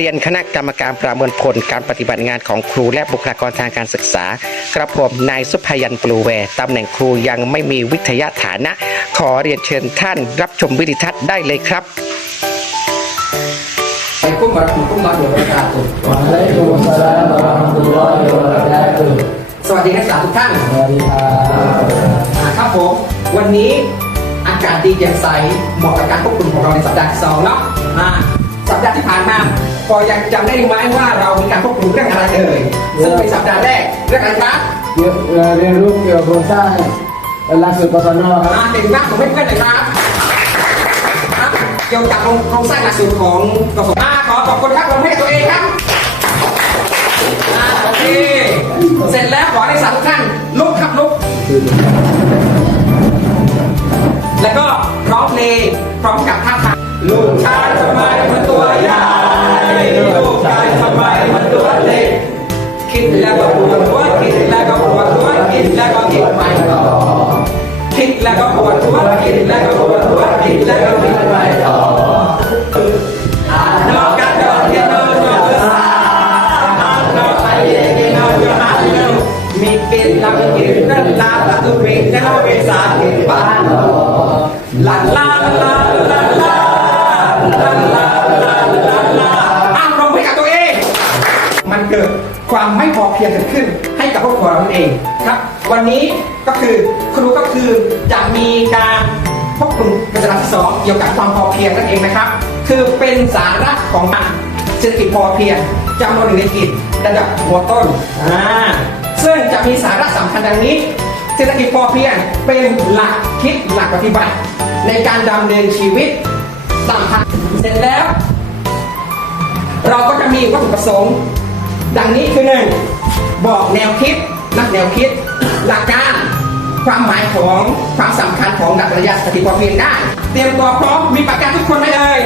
เรียนคณะกรรมการประเมินผลการปฏิบัติงานของครูและบุคลากรทางการศึกษากระผมนายสุภยันปลูแวร์ตำแหน่งครูยังไม่มีวิทยาฐานะ ขอเรียนเชิญท่านรับชมวิดีทัศน์ได้เลยครับ Assalamualaikum warahmatullahi wabarakatuh. Waalaikumsalam warahmatullahi wabarakatuh. สวัสดีนักศึกษาทุกท่านสวัสดีครับครับผม วันนี้อากาศดีแจ่มใสเหมาะกับการควบคุมของเราในสัปดาห์ที่สองเนาะ ปดาห์ที่ผ่านมาพอยังจำได้ไหมว่าเรามีการควบคุมเรื่องอะไรเอ่ยซึ่งเป็นสัปดาห์แรกเรื่องอะไรครับเกี่ยวเอ่อเรียนรู้เกี่ยวกับโครงสร้างหลักสูตรกศนครับอ่าเก่งมากผมให้เพื่อนเลยครับครับเกี่ยวกับโครงสร้างหลักสูตรของกสอ่าขอขอบคุณครับผมให้กับตัวเองครับอ่าโอเคเสร็จแล้วขอให้นักศึกษาทุกท่านลุกครับลุกแล้วก็ร้องเพลงพร้อมกับท่า แล้วก็ปวดหัวคิดแล้วก็ปวดหัวคิดแล้วก็คิดไปต่อคิดแล้วก็ปวดหัวคิดแล้วก็ปวดหัวคิดแล้วก็คิด เพียงเกิดขึ้นให้กับพวกเรานั่นเองครับ วันนี้ก็คือครูก็คือจะมีการพบคุณกระดาษที่สองเกี่ยวกับความพอเพียงนั่นเองนะครับ คือเป็นสาระของมันเศรษฐกิจพอเพียงจำนวนหนึ่งในกิจระดับหัวต้นอ่าซึ่งจะมีสาระสำคัญดังนี้ เศรษฐกิจพอเพียงเป็นหลักคิดหลักปฏิบัติ ในการดำเนินชีวิตตามทางเสร็จแล้ว เราก็จะมีวัตถุประสงค์ ดังนี้คือหนึ่งบอกแนวคิดนักแนวคิด หลักการ ความหมายของความสำคัญของหลักปรัชญาเศรษฐกิจพอเพียงได้ เตรียมตัวพร้อมมีปากกาทุกคนไหมเอ่ย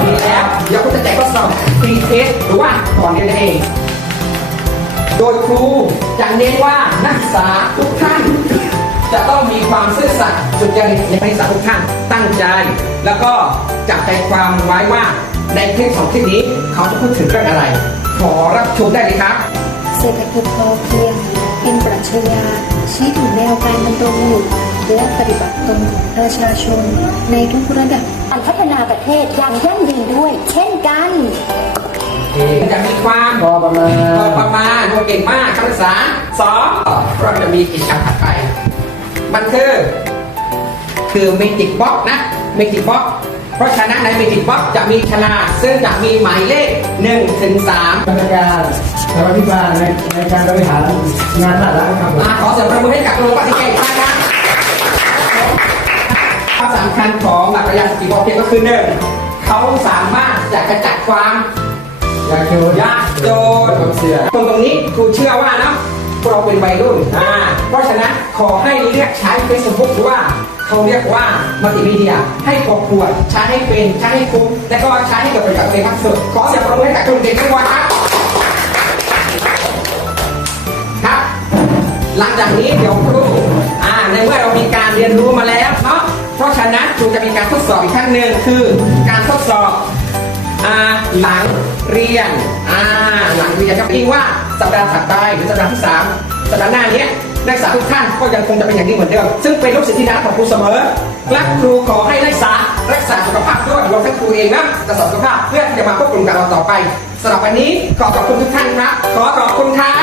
มีแล้วเดี๋ยวก็จะแจกข้อสอบฟรีเทสหรือว่าก่อนเรียนเองโดยครูจะเน้นว่านักศึกษาทุกท่าน จะต้องมีความซื่อสัตย์สุจริตในนักศึกษาทุกท่านตั้งใจ แล้วก็จับใจความไว้ว่า ในคลิปของคลิปนี้เขาจะพูดถึงเรื่องอะไร ขอรับชมได้เลยครับเศรษฐกิจพอเพียงเป็นปรัชญาชี้ถึงแนวการดำรงอยู่และปฏิบัติตนของประชาชน ในทุกระดับการพัฒนาประเทศอย่างยั่งยืนด้วย เช่นกันจะมีความพอประมาณพอประมาณโมเก่งมากคำศึกษาสองเราจะมีกิจกรรมถัดไป มันคือ คือเมจิกบ็อกนะเมจิกบ็อก เพราะฉะนั้นในเมจิกบ็อกจะมีขนาดซึ่งจะมีหมายเลข1ถึง3มาตรการธรรมพิบาลในในการบริหารงานสาระครับผมมาขอเสียงประมือให้กับโรงปฏิเกตท่านนะความสำคัญของหลักปรัชญาเศรษฐกิจพอเพียงก็คือหนึ่งเขาสามารถจะกระจัดความอยากโชว์ยากจนความเสี่ยงตรงตรงนี้ครูเชื่อว่านะพวกเราเป็นวัยรุ่นอ่าเพราะฉะนั้นขอให้เรียกใช้ Facebook หรือว่า เขาเรียกว่ามัลติมีเดีย ให้ครบถ้วนใช้ให้เป็นใช้ให้คุ้มและก็ใช้ให้เกิดประโยชน์กับตัวเองมากที่สุดขอเสียงปรบมือให้กับกลุ่มเด็กทั้วันครับครับ หลังจากนี้เดี๋ยวครูอ่าในเมื่อเรามีการเรียนรู้มาแล้วเนาะเพราะฉะนั้นครูจะมีการทดสอบอีกครั้งหนึ่งคือการทดสอบอ่าหลังเรียนอ่าหลังเรียนจะอิงว่าสัปดาห์ถัดไปหรือสัปดาห์ที่สามสัปดาห์หน้านี้ นักศึกษาทุกท่านก็ยังคงจะเป็นอย่างนี้เหมือนเดิม ซึ่งเป็นลูกศิษย์ที่น่ารักของครูเสมอและครูขอให้นักศึกษารักษาสุขภาพด้วยรวมทั้งครูเองนะรักษาสุขภาพเพื่อที่จะมาควบคุมกับเราต่อไปสำหรับวันนี้ขอขอบคุณทุกท่านครับ ขอขอบคุณครั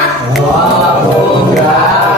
บ